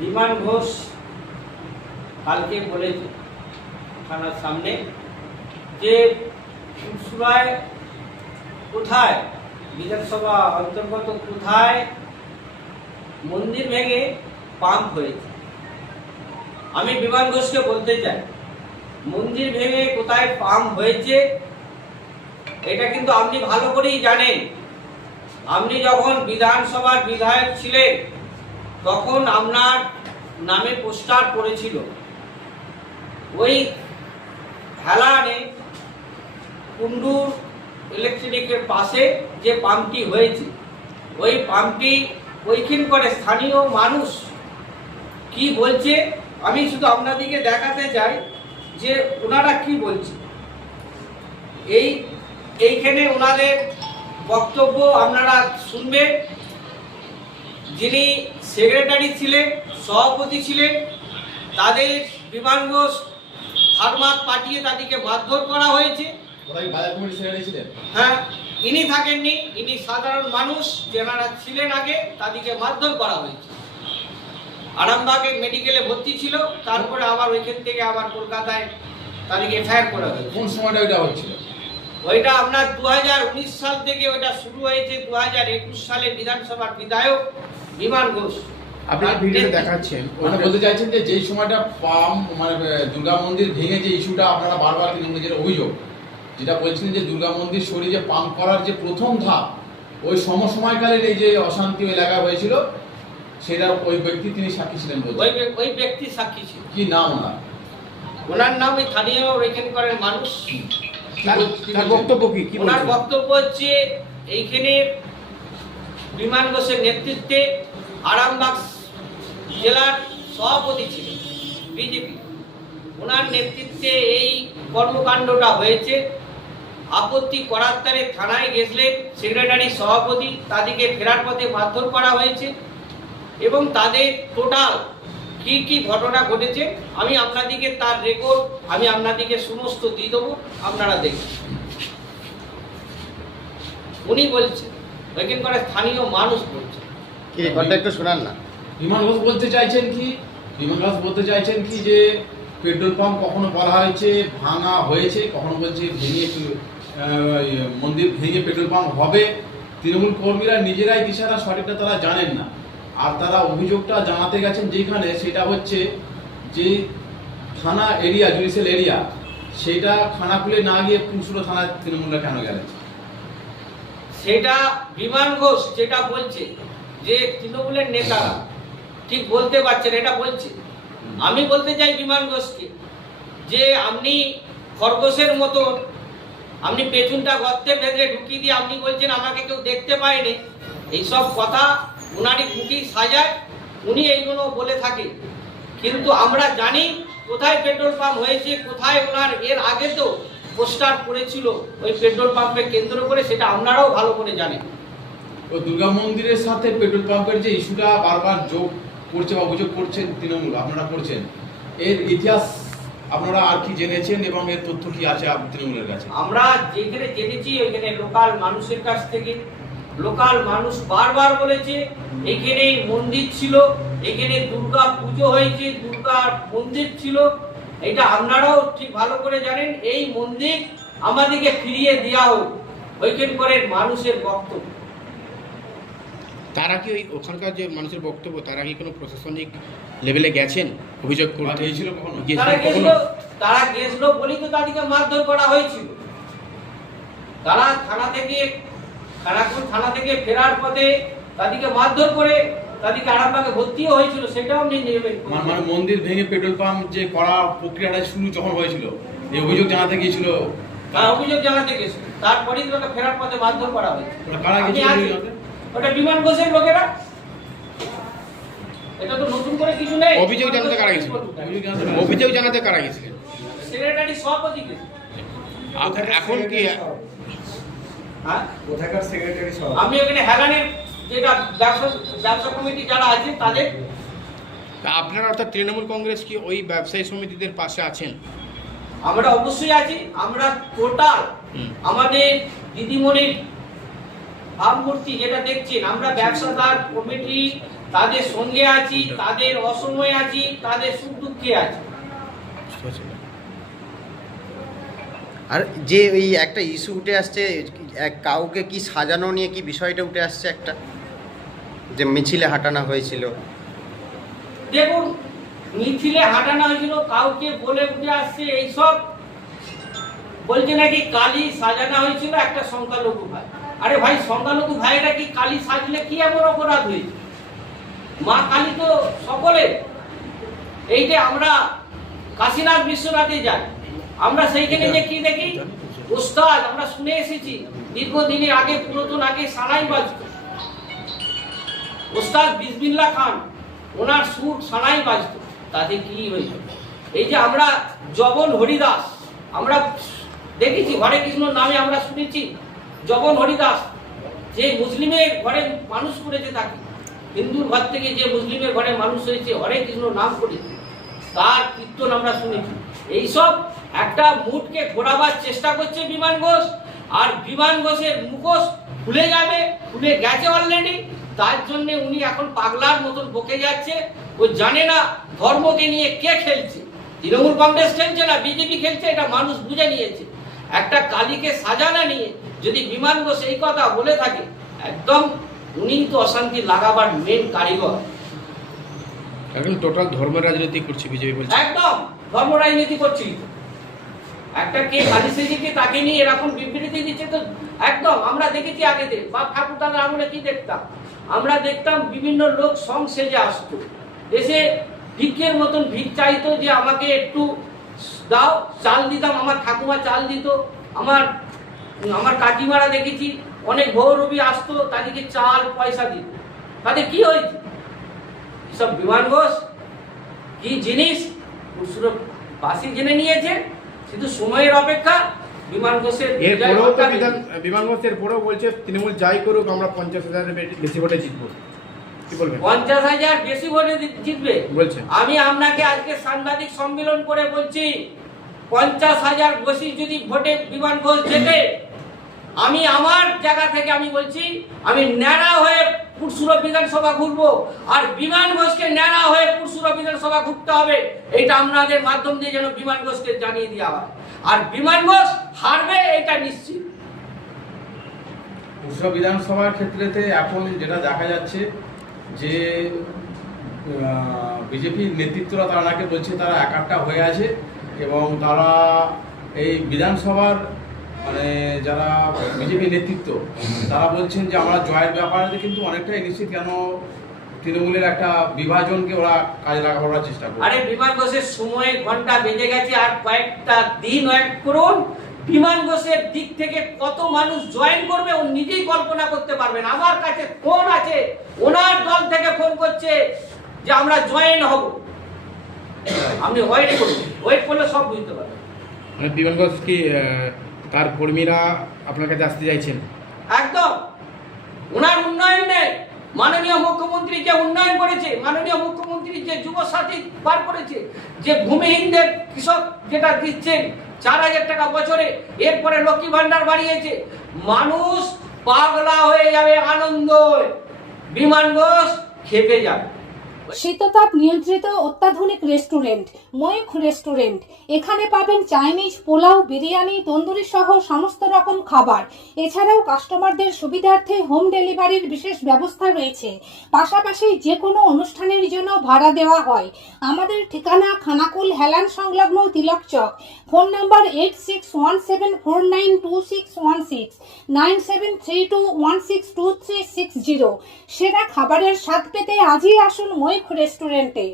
বিমান ঘোষ কালকে বলেছে থানার সামনে যে পুরসুরায় কোথায় বিধানসভা অন্তর্গত কোথায় মন্দির ভেঙে পাম্প হয়েছে। আমি বিমান ঘোষকে বলতে চাই, মন্দির ভেঙে কোথায় পাম্প হয়েছে এটা কিন্তু আপনি ভালো করেই জানেন। আপনি যখন বিধানসভার বিধায়ক ছিলেন তখন আপনার নামে পোস্টার পড়েছিল। ওই হেলানে কুন্ডুর ইলেকট্রিকের পাশে যে পাম্পটি হয়েছে, ওই পাম্পটি ওইখান করে স্থানীয় মানুষ কি বলছে আমি শুধু আপনাদেরকে দেখাতে চাই যে ওনারা কি বলছে। এইখানে ওনাদের বক্তব্য আপনারা শুনবেন। যিনি সেক্রেটারি ছিলেন, সভাপতি ছিলেন, তাদের বিমান ঘোষ ফার্মাত পাঠিয়ে তাদেরকে মারধর করা হয়েছে। হ্যাঁ, ইনি থাকেননি, ইনি সাধারণ মানুষ যারা ছিলেন আগে, তাদেরকে মারধর করা হয়েছে। আরামবাগে মেডিকেলে ভর্তি ছিল, তারপরে আবার ওইখান থেকে আবার কলকাতায় তাদেরকে এফআইআর করা হয়েছে। কোন সময়টা ওইটা হচ্ছিল? ওইটা আপনার 2019 সাল থেকে ওইটা শুরু হয়েছে। 2021 সালে বিধানসভার বিধায়ক বিমান ঘোষ। আপনি ভিডিওতে দেখাচ্ছেন, ওটা বলতে চাইছেন যে যেই সময়টা মানে দুর্গা মন্দির ভেঙে যে ইস্যুটা আপনারা বারবার কিন্তু যেটা অভিযোগ, যেটা বলছিলেন যে দুর্গা মন্দির সরিয়ে যে পাম্প করার যে প্রথম ধাপ, ওই সময়কালের এই যে অশান্তি এলাকা হয়েছিল, সেটা ওই ব্যক্তি তিনি সাক্ষী ছিলেন বলছেন। ওই ব্যক্তি সাক্ষী ছিল। কি নাম ওনার? ওনার নাম ওই স্থানীয় ওইখানকার মানুষ। তার বক্তব্য কি? ওনার বক্তব্য হচ্ছে এইখানে বিমান ঘোষের নেতৃত্বে আরামবাগ জেলার সভাপতি ছিল বিজেপি, ওনার নেতৃত্বে এই কর্মকাণ্ডটা হয়েছে। আপত্তি করার তারে থানায় গেছিলেন সেক্রেটারি, সভাপতি, তাদেরকে ফেরার পথে মারধর করা হয়েছে এবং তাদের টোটাল কি কি ঘটনা ঘটেছে আমি আপনাদেরকে তার রেকর্ড আমি আপনাদেরকে সমস্ত দিয়ে দেবো, আপনারা দেখুন। উনি বলছেন, ওইখান করে স্থানীয় মানুষ বলছে। কি রেকর্ডটা একটু শোনান না। বিমান ঘোষ বলতে চাইছেন কি? বিমান ঘোষ বলতে চাইছেন কি যে পেট্রোল পাম্প কখনো বলা হয়েছে ভাঙা হয়েছে, কখনো বলছে ভেঙে মন্দির ভেঙে পেট্রোল পাম্প হবে। তৃণমূল কর্মীরা নিজেরাই দিশারা সঠিকটা তারা জানেন না। আর তারা অভিযোগটা জানাতে গেছেন যেখানে, সেটা হচ্ছে যে থানা এরিয়া, জুডিশিয়াল এরিয়া, সেটা খানাকুলে না গিয়ে পুরসুরা থানায় তৃণমূলরা কেন গেলেন? সেটা বিমান ঘোষ যেটা বলছে যে তৃণমূলের নেতারা ঠিক বলতে পারছেন, এটা বলছে। আমি বলতে চাই বিমান ঘোষকে যে আপনি খরগোশের মতন আপনি পেছনটা গর্তের ভেতরে ঢুকিয়ে দিয়ে আপনি বলছেন আমাকে কেউ দেখতে পায়নি। এইসব কথা উনারই মুখেই সাজায়, উনি এইগুলো বলে থাকে। কিন্তু আমরা জানি কোথায় পেট্রোল পাম্প হয়েছে, কোথায় ওনার এর আগে তো পোস্টার পড়েছিল ওই পেট্রোল পাম্পকে কেন্দ্র করে, সেটা আপনারাও ভালো করে জানেন। ও দুর্গা মন্দিরের সাথে পেট্রোল পাম্পের যে ইস্যুটা বারবার যোগ করছে বা অভিযোগ করছেন তৃণমূল, আপনারা করছেন, এর ইতিহাস আপনারা আর কি জেনেছেন এবং এর তথ্য কি আছে তৃণমূলের কাছে? আমরা যেখানে জেনেছি ওইখানে লোকাল মানুষের কাছ থেকে, লোকাল মানুষ বারবার বলেছে এখানে মন্দির ছিল, এখানে দুর্গা পুজো হয়েছে, দুর্গা মন্দির ছিল। এটা আপনারাও ঠিক ভালো করে জানেন। এই মন্দির আমাদেরকে ফিরিয়ে দেওয়া হোক, ওইখান করে মানুষের বক্তব্য। তারা কি ওখানকার যে মানুষের বক্তব্য, তারা কি কোনো প্রশাসনিক লেভেলে গেছেন অভিযোগ করতে? গিয়েছিল কখনো? তারা গেছিল বলেই তো তাদেরকে মারধর করা হয়েছিল। তারা থানা থেকে ফেরার পথে তাদেরকে মারধর করে তাদেরকে আরামবাগে ভর্তিও হয়েছিল, সেটাও আপনি নেবেন। মানে মন্দির ভেঙে পেট্রোল পাম্প যে করা প্রক্রিয়াটা শুরু যখন হয়েছিল, এই অভিযোগ জানাতে গিয়েছিল। হ্যাঁ, অভিযোগ জানাতে গেছিল, তারপরেই ওটা ফেরার পথে মারধর করা হয়েছে। কারা গিয়েছিল? ওটা বিমান ঘোষের লোকেরা। এটা তো নতুন করে কিছু নেই। অভিযোগ জানাতে কারা গেছিল? অভিযোগ জানাতে কারা গেছিলেন? সেক্রেটারি, সভাপতি গেছিল। এখন কি হ্যাঁ, কোথাকার সেক্রেটারি সহ? আমি ওখানে হেলানের যেটা ব্যবসা কমিটি যারা আছে তাদের। আপনারা অর্থাৎ তৃণমূল কংগ্রেস কি ওই ব্যবসায়ী সমিতিদের পাশে আছেন? আমরা অবশ্যই আছি। আমরা টোটাল আমাদের দিদিমণির ভাবমূর্তি যেটা দেখছেন, আমরা ব্যবসাদার কমিটি তাদের সঙ্গে আছি, তাদের অসময়ে আছি, তাদের সুখ দুঃখে আছি। আর যে ওই একটা ইস্যু উঠে আসছে, কাউকে কি সাজানো নিয়ে কি বিষয়টা উঠে আসছে একটা, যে মিছিলে হাঁটানো হয়েছিল? দেখুন, মিছিলে হাঁটানো হয়েছিল, কাউকে বলে উঠে আসছে এইসব, বলছে নাকি কালী সাজানো হয়েছিল একটা সংখ্যালঘু ভাই। আরে ভাই, সংখ্যালঘু ভাইরা কি কালী সাজলে কি এমন অপরাধ হয়েছে? মা কালী তো সকলের। এই যে আমরা কাশীনাথ বিশ্বনাথে যাই, আমরা সেইখানে যে কি দেখি, উস্তাদ আমরা শুনে এসেছি দীর্ঘদিনের আগে, পুরাতন আগে সানাই বাজত, উস্তাদ বিসমিল্লাহ খান, ওনার সুর সানাই বাজত। তাতে কি হয়েছে? এই যে আমরা জবন হরিদাস আমরা দেখেছি, হরে কৃষ্ণ নামে আমরা শুনেছি, জবন হরিদাস যে মুসলিমের ঘরে মানুষ করেছে, তাকে হিন্দুর ঘর থেকে যে মুসলিমের ঘরে মানুষ হয়েছে, হরে কৃষ্ণ নাম করেছে, তার কীর্তন আমরা শুনেছি। এইসব একটা মুডকে ঘোরাবার চেষ্টা করছে বিমান ঘোষ, আর বিমান ঘোষের মুখোশ খুলে যাবে, খুলে গেছে অলরেডি। তার জন্য উনি এখন পাগলার মতন বকে যাচ্ছে। ও জানে না ধর্মকে নিয়ে কে খেলছে, তৃণমূল কংগ্রেস খেলছে না বিজেপি খেলছে, এটা মানুষ বুঝে নিয়েছে। একটা কালীকে সাজানো নিয়ে যদি বিমান ঘোষ এই কথা বলে থাকে, একদম উনি তো অশান্তি লাগাবার মেন কারিগর। এখন টোটাল ধর্ম রাজনীতি করছে বিজেপি বলছে। একদম ধর্ম রাজনীতি করছি। একটা কে কালী সেজেছে তাকে নিয়ে এরকম বিবৃতি দিচ্ছে, তো একদম আমরা দেখেছি আগেতে, বা ঠাকুর দাদার আমলে কি দেখতাম, আমরা দেখতাম বিভিন্ন লোক সং সেজে আসতো, এসে ভিক্ষের মতন ভিক চাইতো, যে আমাকে একটু দাও, চাল দিতাম, আমার ঠাকুমা চাল দিত, আমার কাকিমারা দেখেছি অনেক ভৌরবী আসতো, তাদেরকে চাল পয়সা দিত। তাদের কি হয়েছে? সব বিমান ঘোষ কি জিনিস বাসি জেনে নিয়েছে, শুধু সময়ের অপেক্ষা। বিমান ঘোষের বিমান ঘোষের পরেও বলছে তৃণমূল যাই করুক আমরা 50,000 বেশি ভোটে জিতবো। কি বলবেন? 50,000 বেশি ভোটে জিতবে বলছে। আমি আপনাকে আজকে সাংবাদিক সম্মেলন করে বলছি, 50,000 বেশি যদি ভোটে বিমান ঘোষ জেতে, আমি আমার জায়গা থেকে আমি বলছি, আমি ন্যাড়া হয়ে পুরসুরা বিধানসভা ঘুরবো, আর বিমান ঘোষকে ন্যাড়া হয়ে পুরসুরা বিধানসভা ঘুরতে হবে। এটা আপনাদের মাধ্যম দিয়ে যেন বিমান ঘোষকে জানিয়ে দেওয়া হয়। আর বিমান ঘোষ হারবে, এটা নিশ্চিত। পুরসভা বিধানসভার ক্ষেত্রেতে এখন যেটা দেখা যাচ্ছে যে বিজেপির নেতৃত্বরা তারা নাকি বলছে তারা একাট্টা হয়ে আছে, এবং তারা এই বিধানসভার মানে যারা বিজেপি নেতৃত্ব তারা বলছেন যে আমরা জয়ের ব্যাপারে কিন্তু অনেকটাই নিশ্চিত, কেন তৃণমূলের একটা বিভাজনকে ওরা কাজে লাগাবার চেষ্টা করে। আরে বিমান ঘোষের সময় ঘন্টা বেজে গেছে, আর কয়েকটা দিন ওয়েট করুন। বিমান ঘোষের দিক থেকে কত মানুষ জয়েন করবে ও নিজেই কল্পনা করতে পারবেন। আমার কাছে ফোন আছে, ওনার দল থেকে ফোন করছে যে আমরা জয়েন হব। আপনি ওয়েট করুন, ওয়েট করলে সব বুঝতে পারবেন। মানে বিমান ঘোষ কি তার কর্মীরা আপনার কাছে আসতে চাইছেন? একদম। ওনার উন্নয়ন নেই, মাননীয় মুখ্যমন্ত্রী যে উন্নয়ন করেছে, মাননীয় মুখ্যমন্ত্রী যে যুব সাথী বার করেছে, যে ভূমিহীনদের কৃষক যেটা দিচ্ছেন 4,000 টাকা বছরে, এরপরে লক্ষ্মী ভান্ডার বাড়িয়েছে, মানুষ পাগলা হয়ে যাবে আনন্দ। বিমান ঘোষ খেপে যাবে। শীততাপ নিয়ন্ত্রিত অত্যাধুনিক রেস্টুরেন্ট ময়ূখ রেস্টুরেন্ট। এখানে পাবেন চাইনিজ, পোলাও, বিরিয়ানি, তন্দুরি সহ সমস্ত রকম খাবার। এছাড়াও কাস্টমারদের সুবিধার্থে হোম ডেলিভারির বিশেষ ব্যবস্থা রয়েছে। পাশাপাশি যে কোনো অনুষ্ঠানের জন্য ভাড়া দেওয়া হয়। আমাদের ঠিকানা খানাকুল হেলান সংলগ্ন তিলক চক। Phone number 8617492616 9732162360। সেরা খাবারের স্বাদ পেতে আজই আসুন ময়ূখ রেস্টুরেন্টে।